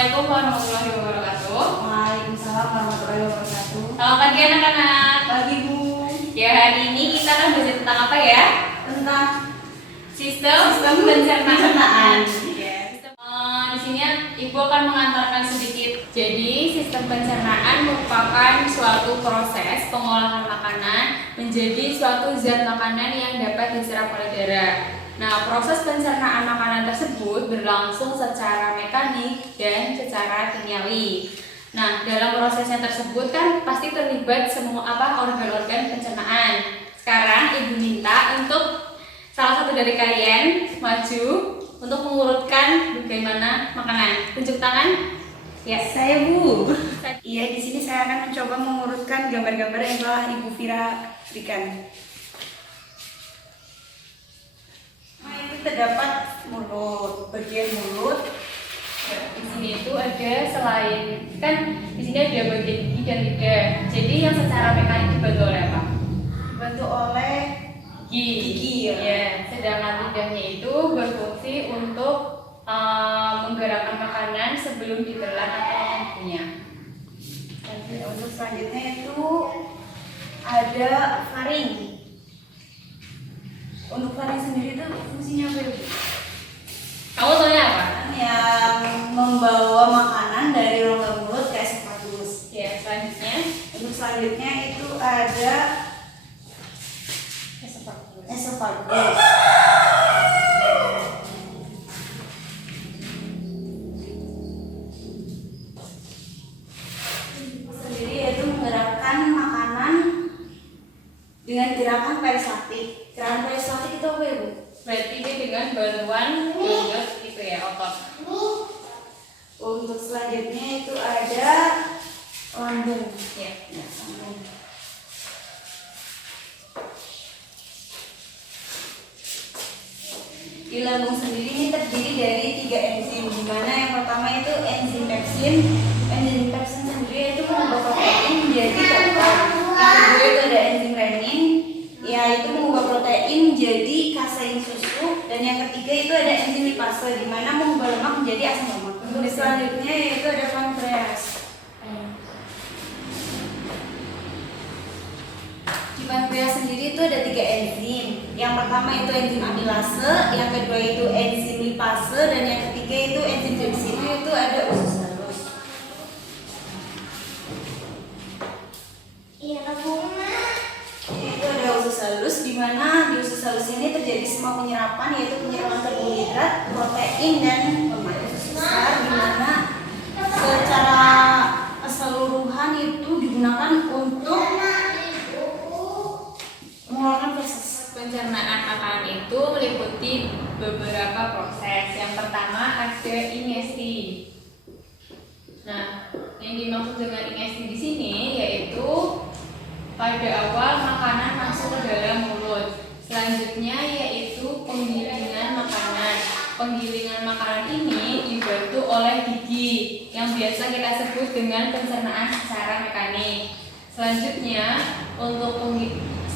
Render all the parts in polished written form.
Assalamualaikum warahmatullahi wabarakatuh. Waalaikumsalam warahmatullahi wabarakatuh. Selamat pagi anak-anak. Pagi Bu. Ya, hari ini kita akan belajar tentang apa ya? Tentang Sistem pencernaan. Ya. Di sini Ibu akan mengantarkan sedikit. Jadi, sistem pencernaan merupakan suatu proses pengolahan makanan menjadi suatu zat makanan yang dapat diserap oleh darah. Nah, proses pencernaan makanan tersebut berlangsung secara mekanik dan secara kimiawi. Nah, dalam prosesnya tersebut kan pasti terlibat semua organ-organ pencernaan. Sekarang Ibu minta untuk salah satu dari kalian maju untuk mengurutkan bagaimana makanan. Tunjuk tangan. Ya, Saya Bu. Iya, di sini saya akan mencoba mengurutkan gambar-gambar yang telah Ibu Vira berikan. Nah, itu terdapat mulut, bagian mulut. di sini itu ada selain kan di sini ada bagian gigi dan lidah. Jadi yang secara mekanik dibantu oleh apa? Dibantu oleh Gigi. Ya. Sedangkan lidahnya itu berfungsi untuk menggerakkan makanan sebelum ditelan atau mengunyah. Dan untuk selanjutnya itu ada faring. Untuk faring sendiri itu fungsinya apa Ibu? Kamu tanya apa? Yang membawa makanan dari rongga mulut ke esofagus. Ya, selanjutnya Untuk selanjutnya itu ada esofagus. Sendiri yaitu menggerakkan makanan dengan gerakan peristaltik. Gerakan peristaltik itu apa Ibu? berarti ini dengan bantuan gunung itu ya, otot. Untuk selanjutnya itu ada lambung. Ya. Lambung. Di lambung sendiri ini terdiri dari 3 enzim, di mana yang pertama itu enzim pepsin. Enzim pepsin sendiri itu mengubah protein menjadi peptid. Yang kedua itu ada enzim renin, yaitu mengubah protein menjadi kasein susu. Dan yang ketiga itu ada enzim lipase, di mana mengubah lemak menjadi asam lemak. Untuk selanjutnya yaitu ada pankreas. Di pankreas sendiri itu ada 3 enzim. Yang pertama itu enzim amilase, yang kedua itu enzim lipase, dan yang ketiga itu enzim trypsin. Itu ada usus halus. Itu ada usus halus, di mana di usus halus ini terjadi semua penyerapan, yaitu penyerapan karbohidrat, protein, dan lemak. Usus besar, di mana secara keseluruhan itu digunakan untuk mengeluarkan feses. Pencernaan makanan itu meliputi beberapa proses. Yang pertama ada ingesti. Nah, yang dimaksud dengan ingesti di sini yaitu pada awal makanan masuk ke dalam mulut. Selanjutnya yaitu penggilingan makanan. Penggilingan makanan ini dibantu oleh gigi yang biasa kita sebut dengan pencernaan secara mekanik. Selanjutnya untuk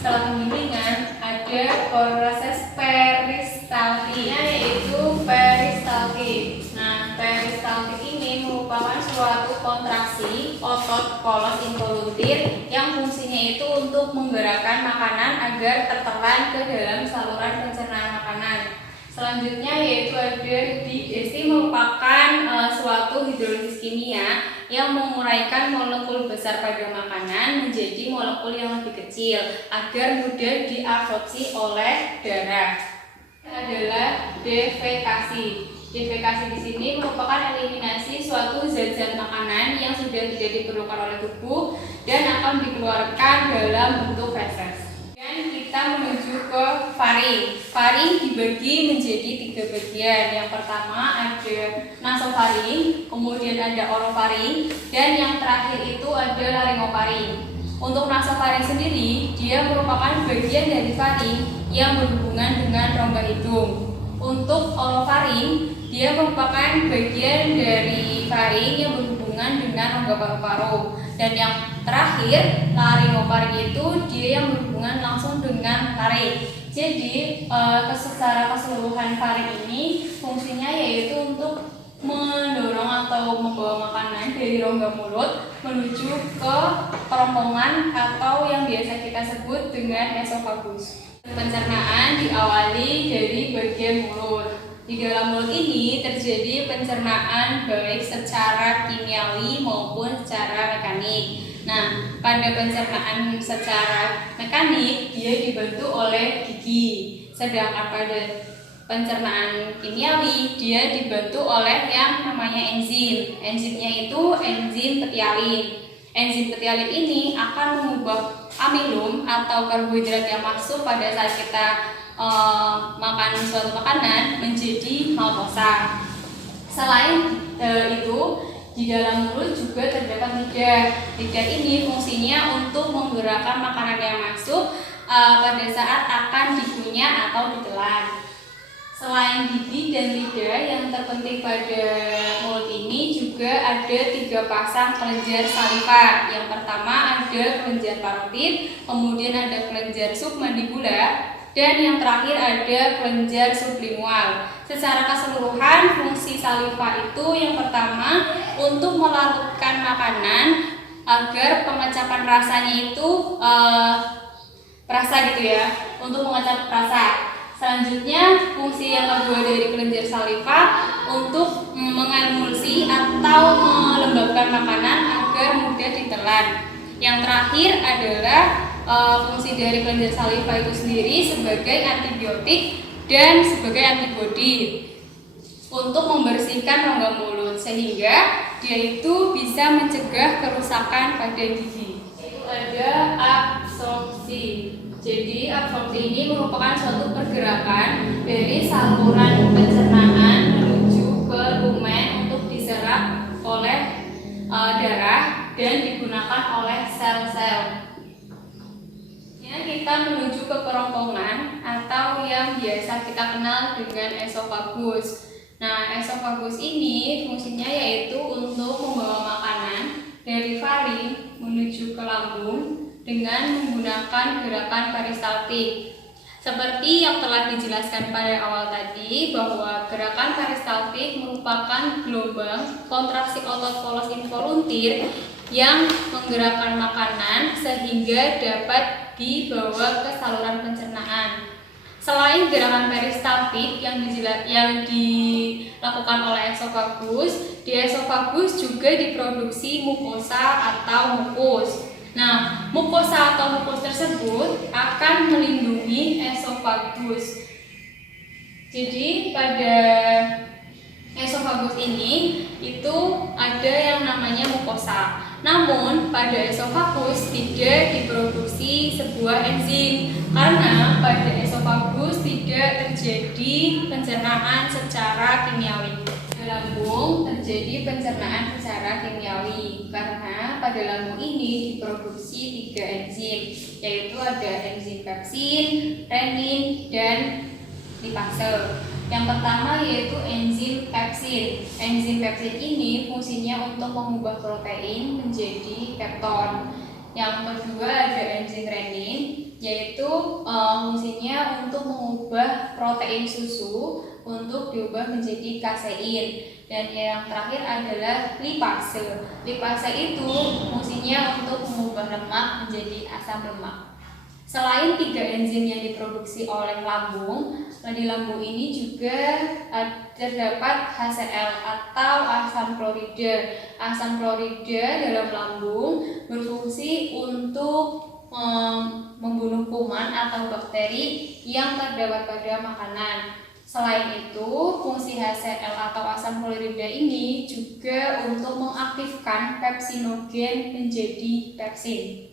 setelah penggilingan ada proses peristaltik, yaitu peristaltik. Nah, peristaltik ini merupakan suatu kontraksi otot polos involuntir yang fungsinya itu untuk menggerakkan makanan agar tertelan ke dalam saluran pencernaan makanan. Selanjutnya yaitu ada digesti, merupakan suatu hidrolisis kimia yang menguraikan molekul besar pada makanan menjadi molekul yang lebih kecil agar mudah diabsorpsi oleh darah. Adalah defekasi. Defekasi di sini merupakan eliminasi suatu zat-zat makanan yang sudah tidak diperlukan oleh tubuh dan akan dikeluarkan dalam bentuk feses. Dan kita menuju ke faring. Faring dibagi menjadi 3 bagian. Yang pertama ada nasofaring, kemudian ada orofaring, dan yang terakhir itu ada laryngofaring. Untuk nasofaring sendiri, dia merupakan bagian dari faring yang berhubungan dengan rongga hidung. Untuk orofaring, dia merupakan bagian dari faring yang berhubungan dengan rongga paru-paru. Dan yang terakhir, laryngofaring itu dia yang berhubungan langsung dengan laring. Jadi secara keseluruhan faring ini fungsinya yaitu untuk mendorong atau membawa makanan dari rongga mulut menuju ke kerongkongan atau yang biasa kita sebut dengan esofagus. Pencernaan diawali dari bagian mulut. Di dalam mulut ini terjadi pencernaan baik secara kimiawi maupun secara mekanik. Nah, pada pencernaan secara mekanik dia dibantu oleh gigi, sedangkan pada pencernaan kimiawi dia dibantu oleh yang namanya enzim. Enzimnya itu enzim petialin. Enzim petialin ini akan mengubah amilum atau karbohidrat yang masuk pada saat kita makan suatu makanan menjadi maltosa. Selain itu, di dalam mulut juga terdapat lidah. Lidah ini fungsinya untuk menggerakkan makanan yang masuk pada saat akan dikunyah atau ditelan. Selain gigi dan lidah, yang terpenting pada mulut ini juga ada 3 pasang kelenjar saliva. Yang pertama ada kelenjar parotid, kemudian ada kelenjar submandibula, dan yang terakhir ada kelenjar sublingual. Secara keseluruhan, fungsi saliva itu yang pertama untuk melarutkan makanan agar pengecapan rasanya itu perasa gitu ya, untuk mengecap rasa. Selanjutnya, fungsi yang kedua dari kelenjar saliva untuk mengemulsi atau melembabkan makanan agar mudah ditelan. Yang terakhir adalah fungsi dari kelenjar saliva itu sendiri sebagai antibiotik dan sebagai antibodi untuk membersihkan rongga mulut sehingga dia itu bisa mencegah kerusakan pada gigi. Itu ada absorpsi. Jadi absorpsi ini merupakan suatu pergerakan dari saluran pencernaan menuju ke lumen untuk diserap oleh darah dan digunakan oleh sel-sel. Kita menuju ke kerongkongan atau yang biasa kita kenal dengan esofagus. Nah, esofagus ini fungsinya yaitu untuk membawa makanan dari faring menuju ke lambung dengan menggunakan gerakan peristaltik. Seperti yang telah dijelaskan pada awal tadi bahwa gerakan peristaltik merupakan gelombang kontraksi otot polos involuntir yang menggerakkan makanan sehingga dapat dibawa ke saluran pencernaan. Selain gerakan peristaltik yang dilakukan oleh esofagus, di esofagus juga diproduksi mukosa atau mukus. Nah, mukosa atau mukus tersebut akan melindungi esofagus. Jadi pada esofagus ini itu ada yang namanya mukosa. Namun pada esofagus tidak diproduksi sebuah enzim karena pada esofagus tidak terjadi pencernaan secara kimiawi. Pada lambung terjadi pencernaan secara kimiawi karena pada lambung ini diproduksi 3 enzim, yaitu ada enzim pepsin, renin, dan lipase. Yang pertama yaitu enzim pepsin. Enzim pepsin ini fungsinya untuk mengubah protein menjadi pepton. Yang kedua ada enzim renin, yaitu fungsinya untuk mengubah protein susu untuk diubah menjadi kasein. Dan yang terakhir adalah lipase. Lipase itu fungsinya untuk mengubah lemak menjadi asam lemak. Selain 3 enzim yang diproduksi oleh lambung, di lambung ini juga terdapat HCl atau asam klorida. Asam klorida dalam lambung berfungsi untuk membunuh kuman atau bakteri yang terdapat pada makanan. Selain itu, fungsi HCl atau asam klorida ini juga untuk mengaktifkan pepsinogen menjadi pepsin.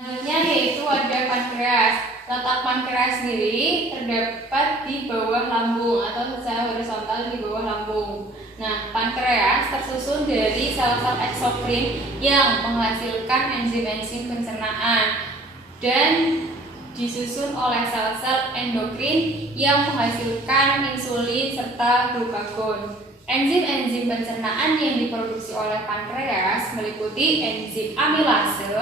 Selanjutnya yaitu ada pankreas. Letak pankreas sendiri terdapat di bawah lambung atau secara horizontal di bawah lambung. Nah, pankreas tersusun dari sel-sel eksokrin yang menghasilkan enzim-enzim pencernaan dan disusun oleh sel-sel endokrin yang menghasilkan insulin serta glukagon. Enzim-enzim pencernaan yang diproduksi oleh pankreas meliputi enzim amilase,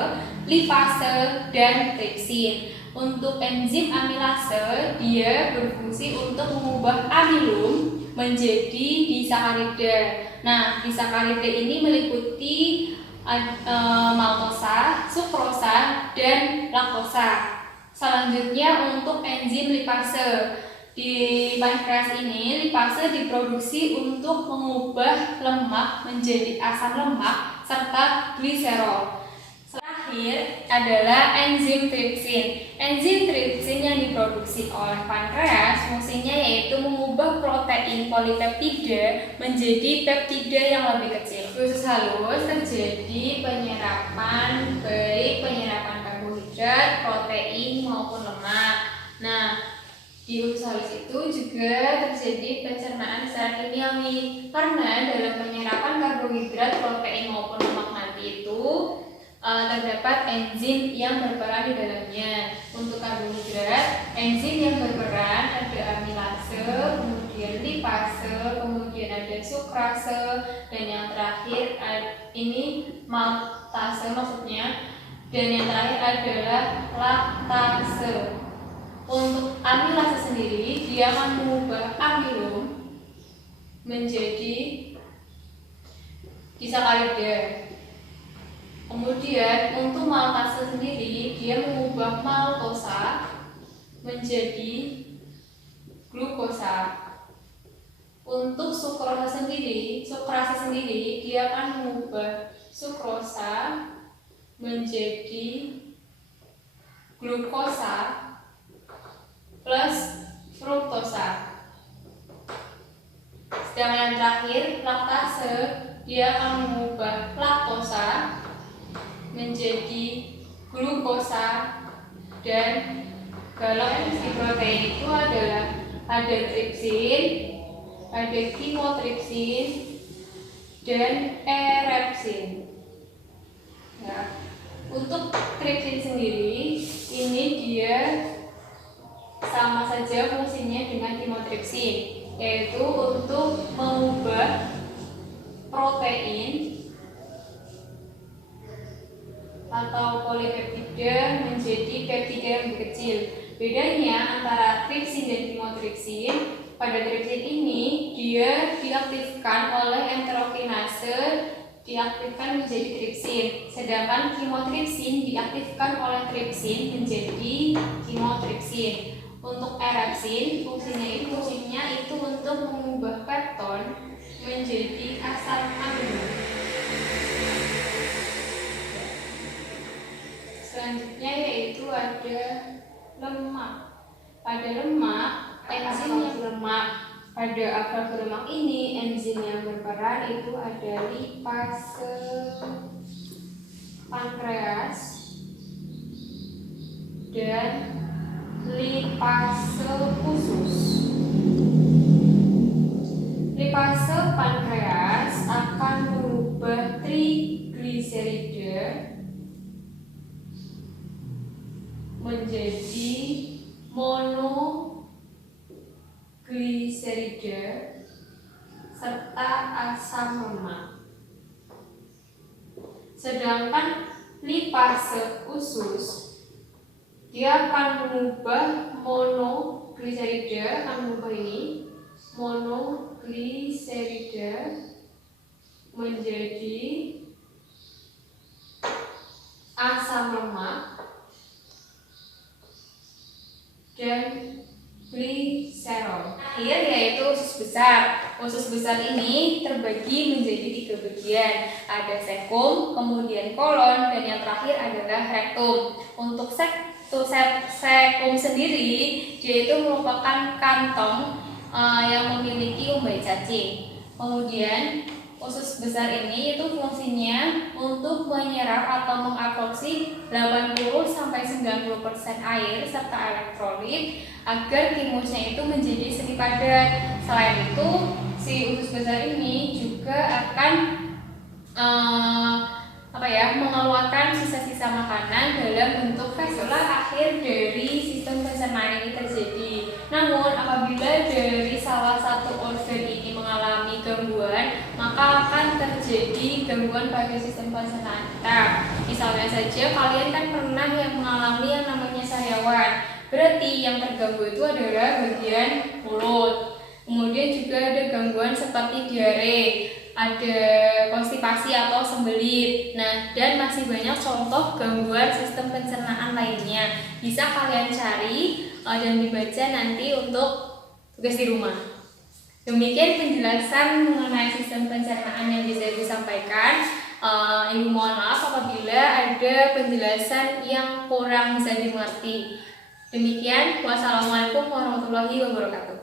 lipase, dan tripsin. Untuk enzim amilase, dia berfungsi untuk mengubah amilum menjadi disakarida. Nah, disakarida ini meliputi maltosa, sukrosa, dan laktosa. Selanjutnya untuk enzim lipase. Di pankreas ini, lipase diproduksi untuk mengubah lemak menjadi asam lemak serta gliserol. Terakhir adalah enzim tripsin. Enzim tripsin yang diproduksi oleh pankreas fungsinya yaitu mengubah protein polipeptida menjadi peptida yang lebih kecil. Usus halus terjadi penyerapan baik penyerapan karbohidrat, protein maupun lemak. Nah, di usus halus itu juga terjadi pencernaan secara kimiawi karena dalam penyerapan karbohidrat, protein maupun lemak nanti itu terdapat enzim yang berperan di dalamnya. Untuk karbohidrat, enzim yang berperan ada amilase, kemudian lipase, kemudian ada sukrase, dan yang terakhir ini maltase maksudnya, dan yang terakhir adalah laktase. Untuk amilase sendiri, dia akan mengubah amilum menjadi disakarida. Kemudian untuk maltase sendiri, dia mengubah maltosa menjadi glukosa. Untuk sukrase sendiri, dia akan mengubah sukrosa menjadi glukosa plus fruktosa. Sedangkan yang terakhir, laktase, dia akan mengubah laktosa menjadi glukosa, dan kalau enzim protein itu adalah ada tripsin, ada kimotripsin, dan erepsin. Ya. Untuk tripsin sendiri, ini dia sama saja fungsinya dengan kimotripsin, yaitu untuk mengubah protein atau polipeptida menjadi peptida yang lebih kecil. Bedanya antara tripsin dan kimotripsin, pada tripsin ini dia diaktifkan oleh enterokinase, diaktifkan menjadi tripsin, sedangkan kimotripsin diaktifkan oleh tripsin menjadi kimotripsin. Untuk erepsin, fungsinya itu untuk mengubah pepton menjadi asam amino. Selanjutnya yaitu ada lemak. Pada lemak, enzim yang lemak. Pada asam lemak ini, enzim yang berperan itu ada lipase pankreas dan lipase usus. Lipase pankreas akan mengubah trigliserida menjadi monogliserida serta asam lemak. Sedangkan lipase usus, dia akan mengubah monogliserida, akan mengubah ini monogliserida menjadi asam lemak dan gliserol. Akhir yaitu usus besar. Usus besar ini terbagi menjadi 3 bagian. Ada sekum, kemudian kolon, dan yang terakhir adalah rektum. Untuk sekum sendiri, dia itu merupakan kantong yang memiliki umbai cacing. Kemudian usus besar ini itu fungsinya untuk menyerap atau mengabsorpsi 80-90% air serta elektrolit agar timusnya itu menjadi semi padat. Selain itu, si usus besar ini juga akan mengeluarkan sisa-sisa makanan dalam bentuk vesula. Akhir dari sistem pencernaan ini terjadi. Namun apabila dari salah satu organ ini mengalami gangguan, maka akan terjadi gangguan pada sistem pencernaan kita. Misalnya saja kalian kan pernah yang mengalami yang namanya sariawan hewan. Berarti yang terganggu itu adalah bagian mulut. Kemudian juga ada gangguan seperti diare, ada konstipasi atau sembelit. Nah, dan masih banyak contoh gangguan sistem pencernaan lainnya. Bisa kalian cari dan dibaca nanti untuk tugas di rumah. Demikian penjelasan mengenai sistem pencernaan yang bisa disampaikan. Ibu mohon maaf apabila ada penjelasan yang kurang bisa dimengerti. Demikian, wassalamualaikum warahmatullahi wabarakatuh.